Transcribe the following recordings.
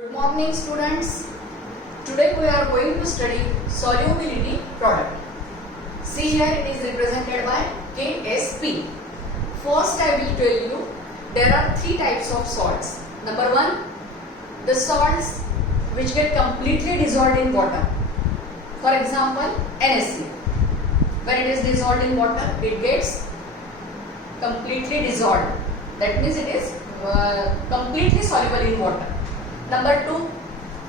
Good morning students. Today we are going to study solubility product. See here it is represented by KSP. First I will tell you there are three types of salts. Number one, the salts which get completely dissolved in water. For example, NaCl. When it is dissolved in water, it gets completely dissolved. That means it is completely soluble in water. Number two,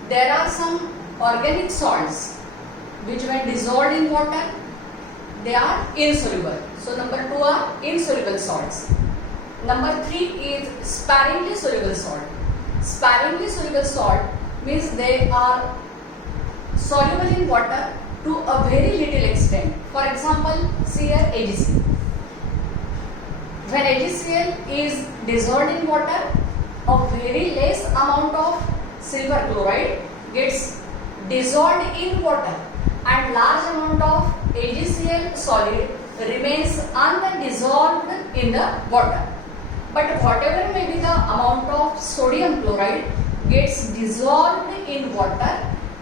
there are some organic salts which when dissolved in water, they are insoluble. So number two are insoluble salts. Number three is sparingly soluble salt. Sparingly soluble salt means they are soluble in water to a very little extent. For example, see here AgCl. When AgCl is dissolved in water, a very less amount of silver chloride gets dissolved in water and large amount of AgCl solid remains undissolved in the water. But whatever may be the amount of sodium chloride gets dissolved in water,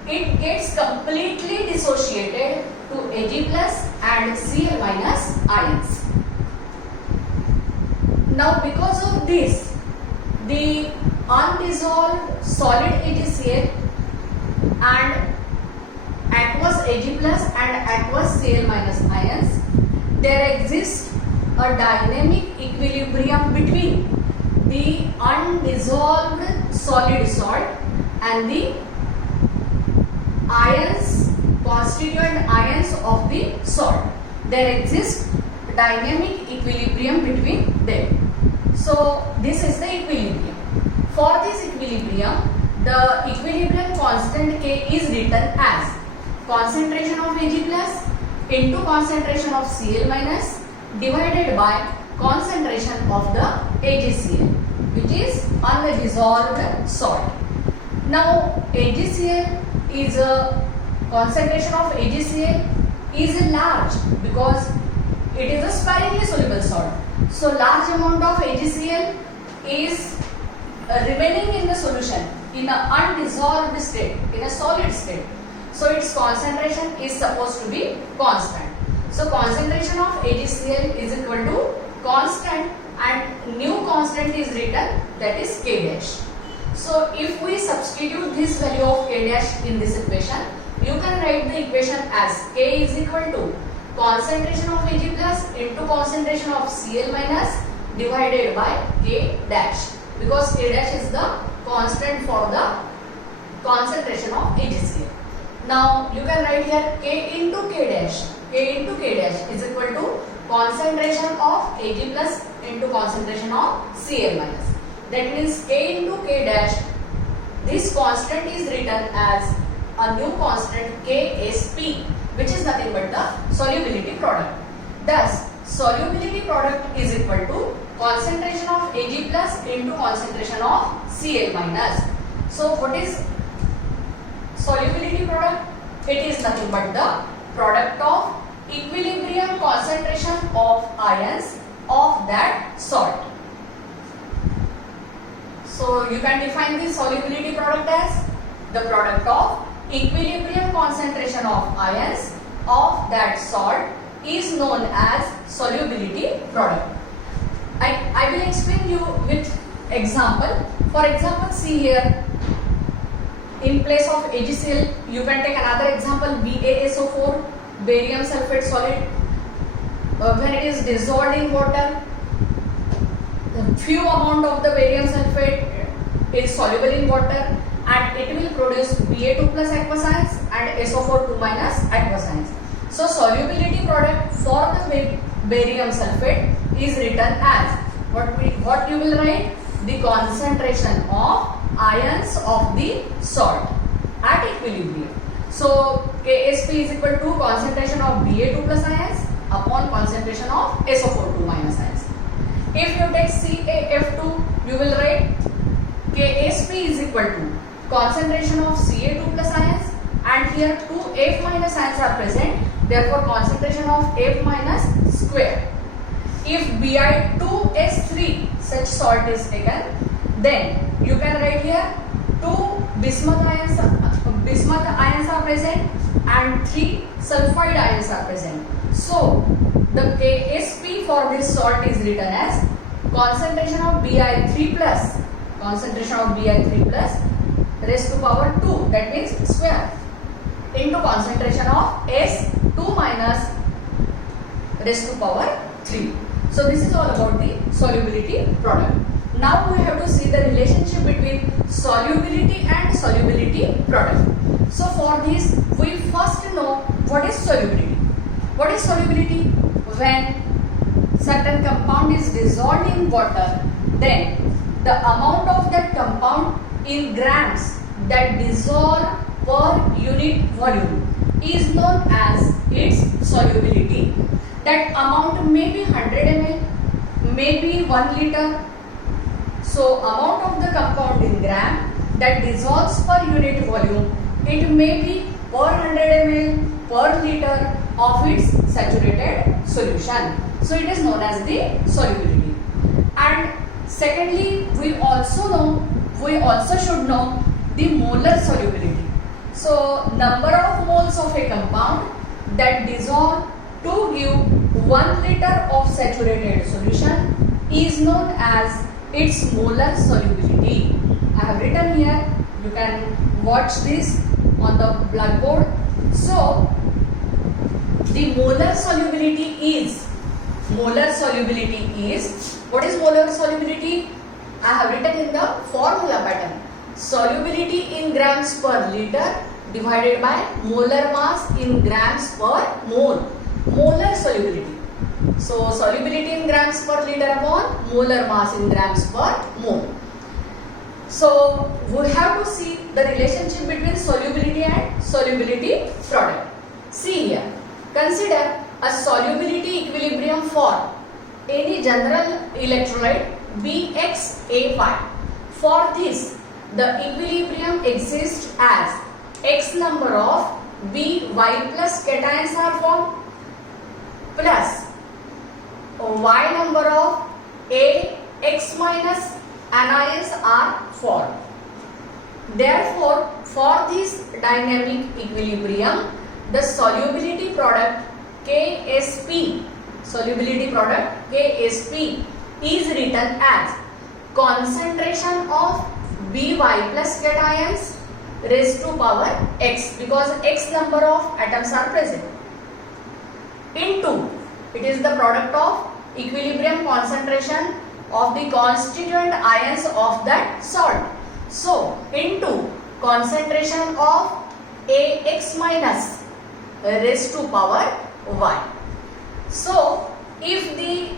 it gets completely dissociated to Ag plus and Cl minus ions. Now because of this, the undissolved solid AgCl and aqueous Ag plus and aqueous Cl minus ions, there exists a dynamic equilibrium between the undissolved solid salt and the ions, constituent ions of the salt. There exists dynamic equilibrium between them. So this is the equilibrium. For this equilibrium, the equilibrium constant K is written as concentration of Ag plus into concentration of Cl minus divided by concentration of the AgCl, which is undissolved salt. Now AgCl is a concentration of AgCl is large because it is a sparingly soluble salt. So large amount of AgCl is remaining in the solution in an undissolved state, in a solid state. So its concentration is supposed to be constant. So concentration of AgCl is equal to constant and new constant is written, that is K dash. So if we substitute this value of K dash in this equation, you can write the equation as K is equal to concentration of Ag plus into concentration of Cl minus divided by K dash, because K dash is the constant for the concentration of AgCl. Now you can write here K into K dash. K into K dash is equal to concentration of Ag plus into concentration of Cl minus. That means K into K dash, this constant is written as a new constant KSP, which is nothing but the solubility product. Thus, solubility product is equal to concentration of Ag plus into concentration of Cl minus. So, what is solubility product? It is nothing but the product of equilibrium concentration of ions of that salt. So, you can define the solubility product as the product of equilibrium concentration of ions of that salt is known as solubility product. I will explain you with example. For example, see here, in place of AgCl, you can take another example, BaSO4, barium sulfate solid. When it is dissolved in water, the few amount of the barium sulfate is soluble in water and it will produce Ba2 plus aqueous ions and SO4 2 minus aqueous ions. So solubility product for the barium sulfate is written as what you will write? The concentration of ions of the salt at equilibrium. So KSP is equal to concentration of Ba2 plus ions upon concentration of SO4 2 minus ions. If you take CaF2, you will write KSP is equal to concentration of Ca2 plus ions and here 2 F minus ions are present, therefore concentration of F minus square. If Bi2S3 such salt is taken, then you can write here 2 bismuth ions are present and 3 sulfide ions are present. So the Ksp for this salt is written as concentration of Bi3 plus raised to power 2, that means square, into concentration of S2 minus raised to power 3. So this is all about the solubility product. Now we have to see the relationship between solubility and solubility product. So for this we first know what is solubility. What is solubility? When certain compound is dissolved in water, then the amount of that compound in grams that dissolve per unit volume is known as its solubility. That amount may be 100 ml, may be 1 liter. So amount of the compound in gram that dissolves per unit volume, it may be per 100 ml, per liter of its saturated solution. So it is known as the solubility. And secondly, we also should know the molar solubility. So number of moles of a compound that dissolve to give 1 liter of saturated solution is known as its molar solubility. I have written here, you can watch this on the blackboard. So the molar solubility is, what is molar solubility? I have written in the formula pattern. Solubility in grams per liter divided by molar mass in grams per mole. Molar solubility. So solubility in grams per liter upon molar mass in grams per mole. So we have to see the relationship between solubility and solubility product. See here. Consider a solubility equilibrium for any general electrolyte BXA5. For this, the equilibrium exists as X number of By plus cations are formed plus Y number of Ax minus anions are formed. Therefore, for this dynamic equilibrium, the solubility product Ksp is written as concentration of By plus cations raised to power X, because X number of atoms are present, into, it is the product of equilibrium concentration of the constituent ions of that salt. So into concentration of Ax minus raised to power Y. So if the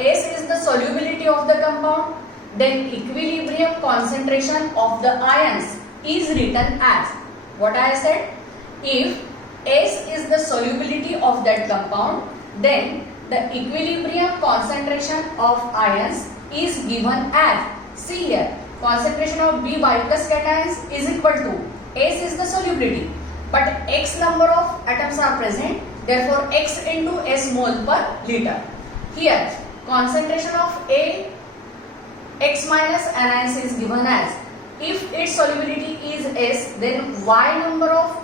S is the solubility of the compound, then equilibrium concentration of the ions is written as, what I said, if S is the solubility of that compound, then the equilibrium concentration of ions is given as, see here, concentration of By plus cations is equal to, S is the solubility, but X number of atoms are present, therefore X into S mole per liter. Here concentration of Ax minus anions is given as, if its solubility is S, then Y number of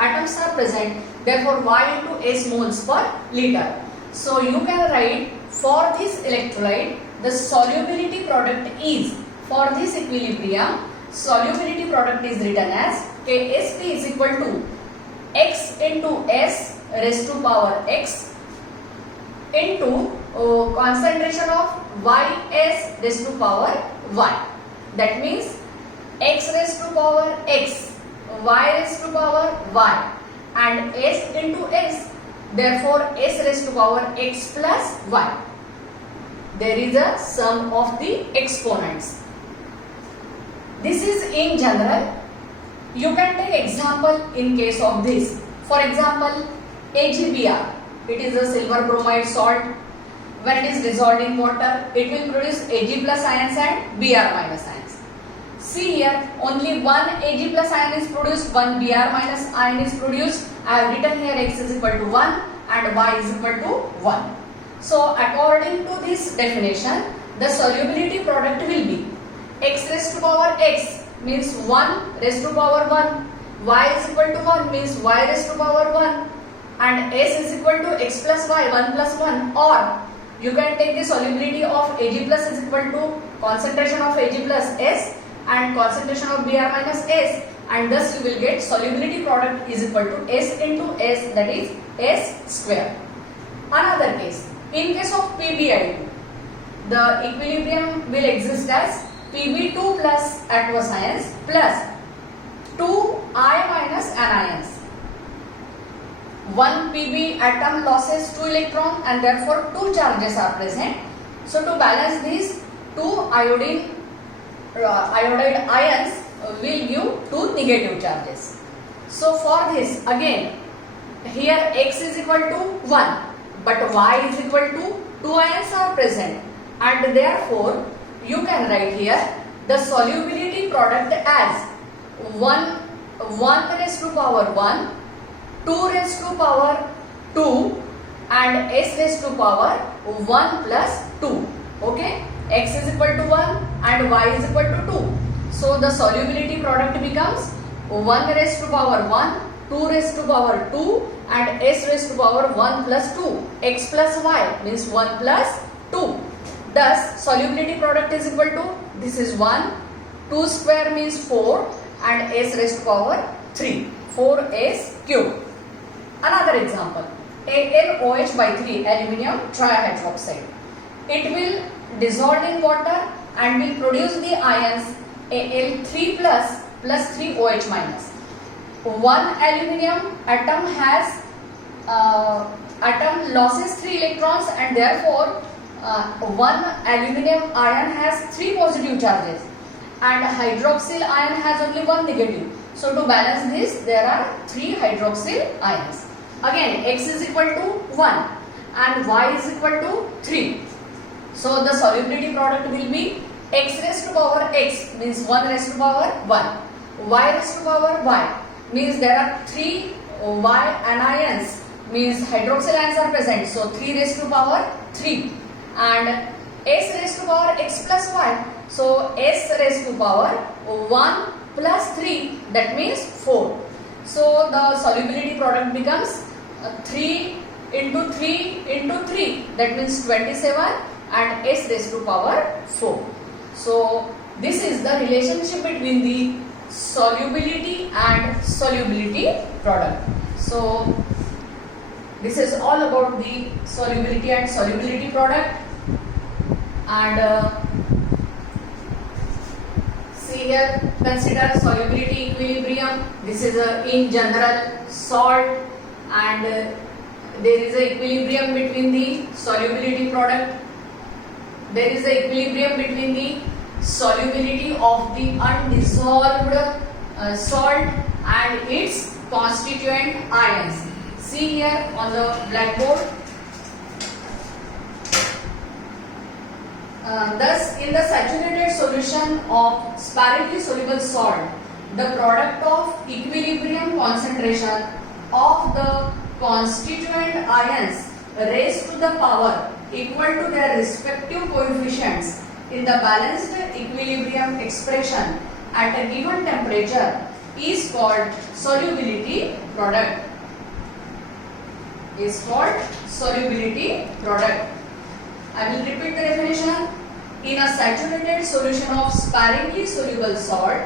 atoms are present, therefore Y into S moles per liter. So you can write, for this electrolyte, the solubility product is, for this equilibrium, solubility product is written as Ksp is equal to X into S raised to power X into concentration of Ys raised to power Y. That means X raised to power X, Y raised to power Y, and S into S, therefore S raised to power X plus Y. There is a sum of the exponents. This is in general. You can take example in case of this. For example, AgBr, it is a silver bromide salt. When it is dissolved in water, it will produce Ag plus ions and Br minus ions. See here, only one Ag plus ion is produced, one Br minus ion is produced. I have written here X is equal to 1 and Y is equal to 1. So according to this definition, the solubility product will be X raised to power X means 1 raised to power 1, y is equal to 1 means y raised to power 1, and s is equal to x plus y, 1 plus 1, or you can take the solubility of Ag plus is equal to concentration of Ag plus S and concentration of Br minus S, and thus you will get solubility product is equal to S into S, that is S square. Another case, in case of PbI2, the equilibrium will exist as Pb2 plus aqueous ions plus 2I minus anions. 1 Pb atom loses 2 electrons and therefore 2 charges are present. So to balance these, 2 iodide ions will give 2 negative charges. So for this, again, here x is equal to 1, but y is equal to 2 ions are present, and therefore you can write here the solubility product as 1 raised to power 1, 2 raised to power 2, and s raised to power 1 plus 2. Okay, x is equal to 1 and y is equal to 2. So the solubility product becomes 1 raised to power 1, 2 raised to power 2, and s raised to power 1 plus 2. X plus y means 1 plus 2. Thus solubility product is equal to, this is 1, 2 square means 4, and s raised to power 3, 4s cube. Another example, AlOH by 3 aluminium trihydroxide. It will dissolve in water and will produce the ions Al3 plus 3 OH minus. One aluminium atom has atom loses 3 electrons, and therefore one aluminium ion has 3 positive charges and hydroxyl ion has only 1 negative. So to balance this, there are 3 hydroxyl ions. Again, x is equal to 1 and y is equal to 3. So the solubility product will be x raised to power x means 1 raised to power 1. Y raised to power y means there are 3 y anions means hydroxyl ions are present. So 3 raised to power 3, and s raised to power x plus y. So s raised to power 1 plus 3, that means 4. So the solubility product becomes 3 into 3 into 3, that means 27, and s raised to power 4. So this is the relationship between the solubility and solubility product. So this is all about the solubility and solubility product. And see here, consider solubility equilibrium. This is in general salt, and there is a equilibrium between the solubility product. There is a equilibrium between the solubility of the undissolved salt and its constituent ions. See here on the blackboard. Thus, in the saturated solution of sparingly soluble salt, the product of equilibrium concentration of the constituent ions raised to the power equal to their respective coefficients in the balanced equilibrium expression at a given temperature is called solubility product. Is called solubility product. I will repeat the definition. In a saturated solution of sparingly soluble salt,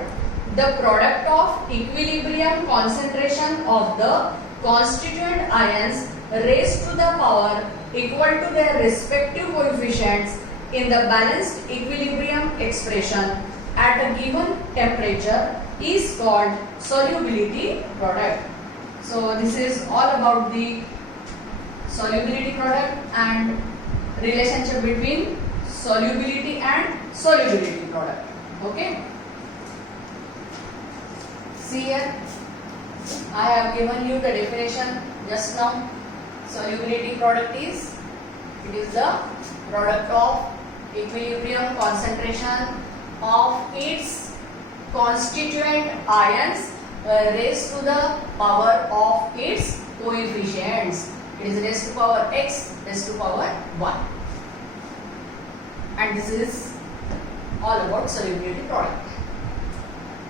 the product of equilibrium concentration of the constituent ions raised to the power equal to their respective coefficients in the balanced equilibrium expression at a given temperature is called solubility product. So this is all about the solubility product and relationship between solubility and solubility product. Okay. See here, I have given you the definition just now. Solubility product is, it is the product of equilibrium concentration of its constituent ions raised to the power of its coefficients. It is raised to power x, raised to power 1. And this is all about solubility product.